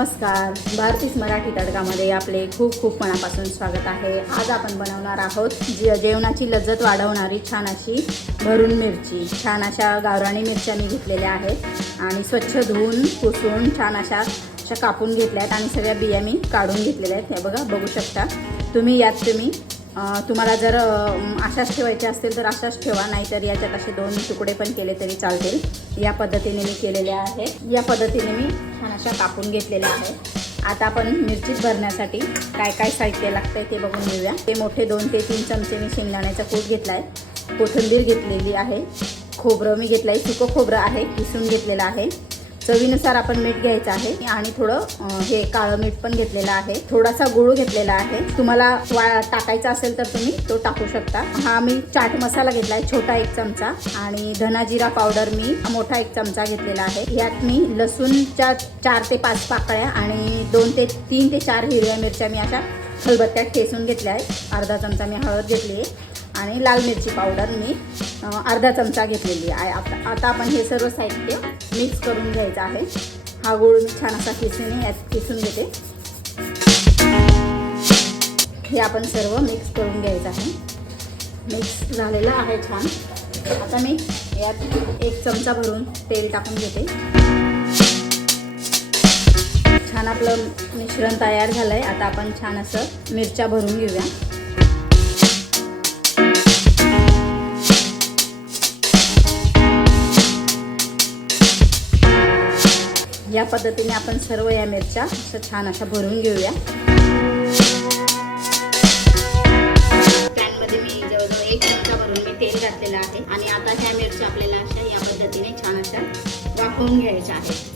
नमस्कार. भारतीस मराठी तडकामध्ये आपले खूप खूप मनापासून स्वागत आहे. आज आपण बनवणार आहोत जे जेवणाची लज्जत वाढवणारी छान अशी भरून मिरची. छान अशा गावराणी मिरच्या मी घेतलेल्या आहेत आणि स्वच्छ धुवून पुसून छान अशा अशा कापून घेतल्या आहेत आणि सगळ्या बिया मी काढून घेतलेल्या आहेत. हे बघा बघू शकता. तुम्ही यात तुम्ही तुम्हाला जर अशाच ठेवायचे असतील तर अशाच ठेवा नाहीतर याच्यात असे दोन तुकडे पण केले तरी चालतील. या पद्धतीने मी केलेले आहे. या पद्धतीने मी छान अशा कापून घेतलेल्या आहेत. आता आपण मिरचीत भरण्यासाठी काय काय साहित्य आहे ते बघून घेऊया. ते मोठे दोन ते तीन चमचे मी शेंगदाण्याचा कूट घेतला आहे कोथिंबीर घेतलेली आहे. खोबरं मी घेतलं आहे सुकं खोबरं आहे. किसून घेतलेलं आहे. चवीनुसार आपण मीठ घ्यायचं आहे आणि थोडं हे काळं मीठ पण घेतलेलं आहे. थोडासा गुळ घेतलेला आहे. तुम्हाला वा टाकायचा असेल तर तुम्ही तो टाकू शकता. हा मी चाट मसाला घेतला आहे छोटा एक चमचा. आणि धना जिरा पावडर मी मोठा एक चमचा घेतलेला आहे. यात मी लसूणच्या चार ते पाच पाकळ्या आणि दोन ते तीन ते चार हिरव्या मिरच्या मी अशा खलबत्त्यात ठेसून घेतल्या आहेत. अर्धा चमचा मी हळद घेतली आहे. आणि लाल मिरची पावडर मी अर्धा चमचा घेतलेली आहे. आता आता आपण हे सर्व साहित्य मिक्स करून घ्यायचं आहे. हा गूळ मी छान असा किसून यात किसून घेते. हे आपण सर्व मिक्स करून घ्यायचं आहे. मिक्स झालेलं आहे छान. आता मी यात एक चमचा भरून तेल टाकून घेते. छान आपलं मिश्रण तयार झालं आहे आता आपण छान असं मिरच्या भरून घेऊया. या पद्धतीने आपण सर्व या मिरच्या असं छान अशा भरून घेऊया. पॅनमध्ये मी जवळजवळ एक चमचा भरून मी तेल घातलेलं आहे आणि आता ह्या मिरच्या आपल्याला अशा या पद्धतीने छान अशा वाफवून घ्यायच्या आहेत.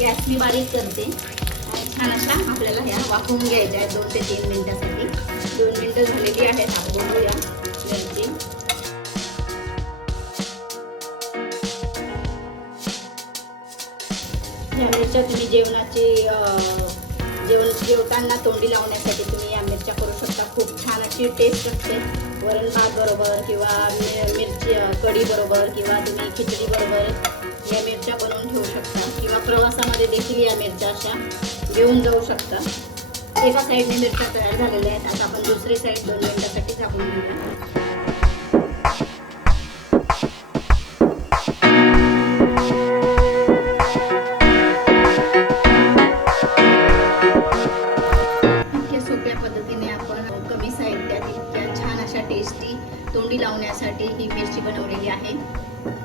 गॅस मी बारीक करते. छान अशा आपल्याला ह्या वाफवून घ्यायच्या आहेत दोन ते तीन मिनिटासाठी. दोन मिनिटं झालेली आहेत आपण बघूया. या मिरच्या तुम्ही जेवणाची जेवण जेवताना तोंडी लावण्यासाठी तुम्ही या मिरच्या करू शकता. खूप छान अशी टेस्ट असते. वरण भात बरोबर किंवा मिरची कढी बरोबर किंवा तुम्ही खिचडी बरोबर या मिरच्या बनवून ठेवू शकता. किंवा प्रवासामध्ये देखील या मिरच्या अशा घेऊन जाऊ शकता. एका साईडने मिरच्या तयार झालेल्या आहेत. आता आपण दुसरी साईड दोन मिनिटासाठी झाकून घेऊया. अशा टेस्टी तोंडी लावण्यासाठी ही मिरची बनवलेली आहे.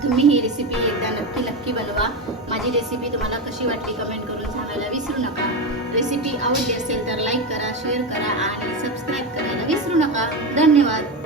तुम्ही ही रेसिपी एकदा नक्की नक्की बनवा. माझी रेसिपी तुम्हाला कशी वाटली कमेंट करून सांगायला विसरू नका. रेसिपी आवडली असेल तर लाईक करा शेअर करा आणि सबस्क्राईब करायला विसरू नका. धन्यवाद.